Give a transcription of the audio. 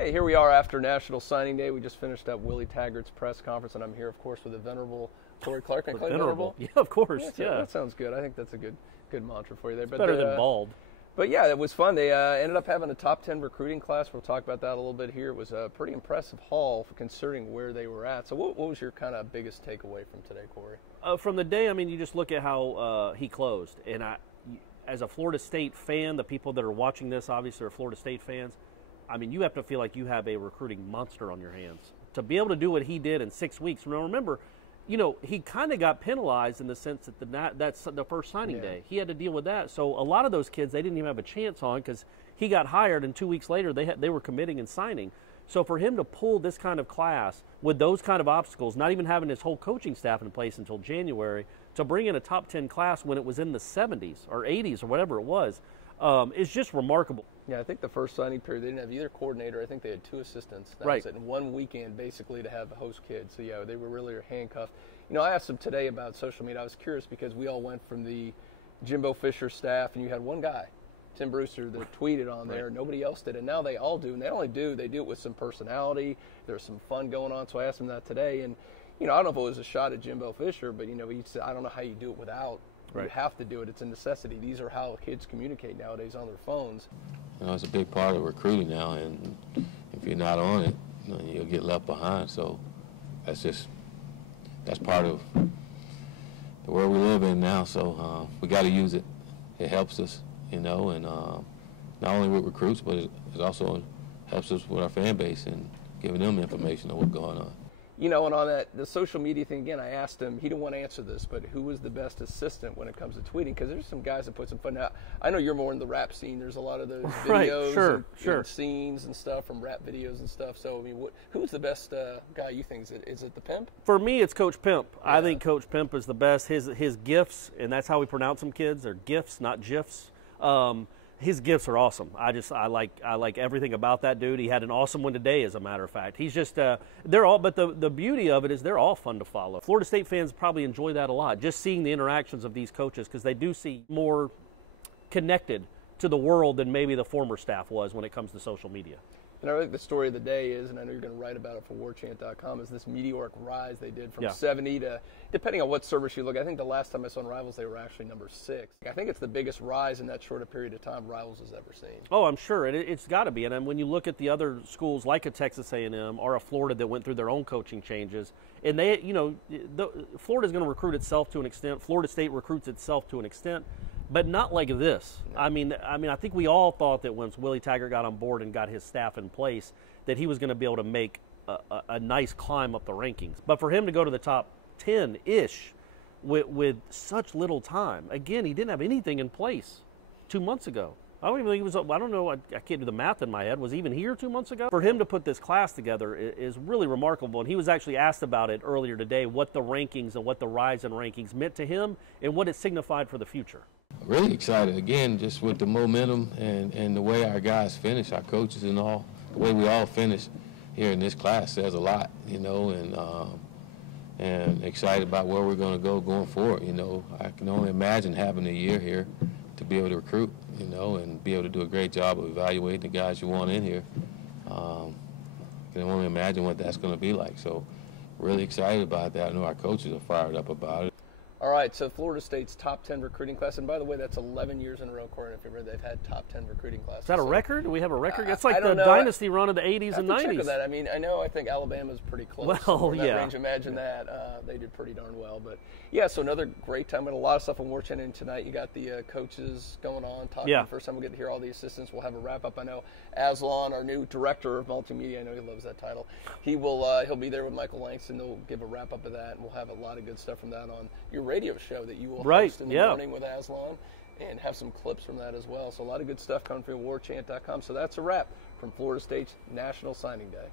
Hey, here we are after National Signing Day. We just finished up Willie Taggart's press conference, and I'm here, of course, with the venerable Corey Clark. Can I call you venerable? Yeah, of course. Yeah, that sounds good. I think that's a good mantra for you there. It's better than bald. But yeah, it was fun. They ended up having a top 10 recruiting class. We'll talk about that a little bit here. It was a pretty impressive haul considering where they were at. So what was your kind of biggest takeaway from today, Corey? From the day, I mean, you just look at how he closed. And as a Florida State fan, the people that are watching this obviously are Florida State fans. I mean, you have to feel like you have a recruiting monster on your hands. To be able to do what he did in 6 weeks. Now, remember, you know, he kind of got penalized in the sense that that's the first signing day. He had to deal with that. So a lot of those kids, they didn't even have a chance on because he got hired, and 2 weeks later they were committing and signing. So for him to pull this kind of class with those kind of obstacles, not even having his whole coaching staff in place until January, to bring in a top 10 class when it was in the 70s or 80s or whatever it was, is just remarkable. Yeah, I think the first signing period, they didn't have either coordinator. I think they had 2 assistants. That was it, in one weekend, basically, to have the host kids. So, yeah, they were really handcuffed. You know, I asked them today about social media. I was curious because we all went from the Jimbo Fisher staff, and you had one guy, Tim Brewster, that tweeted on there. Nobody else did. And now they all do. And they do it with some personality. There's some fun going on. So I asked them that today. And, you know, I don't know if it was a shot at Jimbo Fisher, but, you know, he said, I don't know how you do it without. You have to do it. It's a necessity. These are how kids communicate nowadays on their phones. You know, it's a big part of recruiting now, and if you're not on it, you know, you'll get left behind. So that's part of the world we live in now. So we got to use it. It helps us, you know, and not only with recruits, but it also helps us with our fan base and giving them information on what's going on. You know, and on the social media thing, again, I asked him, he didn't want to answer this, but who was the best assistant when it comes to tweeting? Because there's some guys that put some fun out. I know you're more in the rap scene. There's a lot of those videos and scenes and stuff from rap videos and stuff. So, I mean, who's the best guy you think? Is it the Pimp? For me, it's Coach Pimp. Yeah. I think Coach Pimp is the best. His gifts, and that's how we pronounce them, kids. They're gifts, not GIFs. His gifts are awesome. I like everything about that dude. He had an awesome one today, as a matter of fact. He's just they're all. But the beauty of it is they're all fun to follow. Florida State fans probably enjoy that a lot. Just seeing the interactions of these coaches because they do see more connected to the world than maybe the former staff was when it comes to social media. And I think the story of the day is, and I know you're going to write about it for Warchant.com, is this meteoric rise they did from 70 to, depending on what service you look at. I think the last time I saw on Rivals, they were actually number 6. I think it's the biggest rise in that short a period of time Rivals has ever seen. Oh, I'm sure. It's got to be. And when you look at the other schools like a Texas A&M or a Florida that went through their own coaching changes, and they, you know, Florida's going to recruit itself to an extent. Florida State recruits itself to an extent. But not like this. No. I mean, I think we all thought that once Willie Taggart got on board and got his staff in place, that he was going to be able to make a nice climb up the rankings. But for him to go to the top 10-ish with such little time, again, he didn't have anything in place 2 months ago. I don't even think he was. I don't know. I can't do the math in my head. Was he even here 2 months ago? For him to put this class together is really remarkable. And he was actually asked about it earlier today, what the rankings and what the rise in rankings meant to him and what it signified for the future. Really excited, again, just with the momentum and the way our guys finish, our coaches and all, the way we all finish here in this class says a lot, you know, and excited about where we're going to go going forward, you know. I can only imagine having a year here to be able to recruit, you know, and be able to do a great job of evaluating the guys you want in here. I can only imagine what that's going to be like, so really excited about that. I know our coaches are fired up about it. All right, so Florida State's top 10 recruiting class, and by the way, that's 11 years in a row, Corey, if you remember, they've had top 10 recruiting classes. Is that a record? Do we have a record? It's like the dynasty run of the 80s and 90s. Check with that. I mean, I think Alabama's pretty close. Well, yeah. Range. Imagine that. They did pretty darn well. But, yeah, so another great time. We had a lot of stuff on Warchant in tonight. You got the coaches going on, talking. The first time we get to hear all the assistants. We'll have a wrap-up. I know Aslan, our new director of multimedia, I know he loves that title. He'll be there with Michael Langston. They'll give a wrap-up of that, and we'll have a lot of good stuff from that on your radio show that you will host in the morning with Aslan, and have some clips from that as well. So a lot of good stuff coming from Warchant.com. So that's a wrap from Florida State's National Signing Day.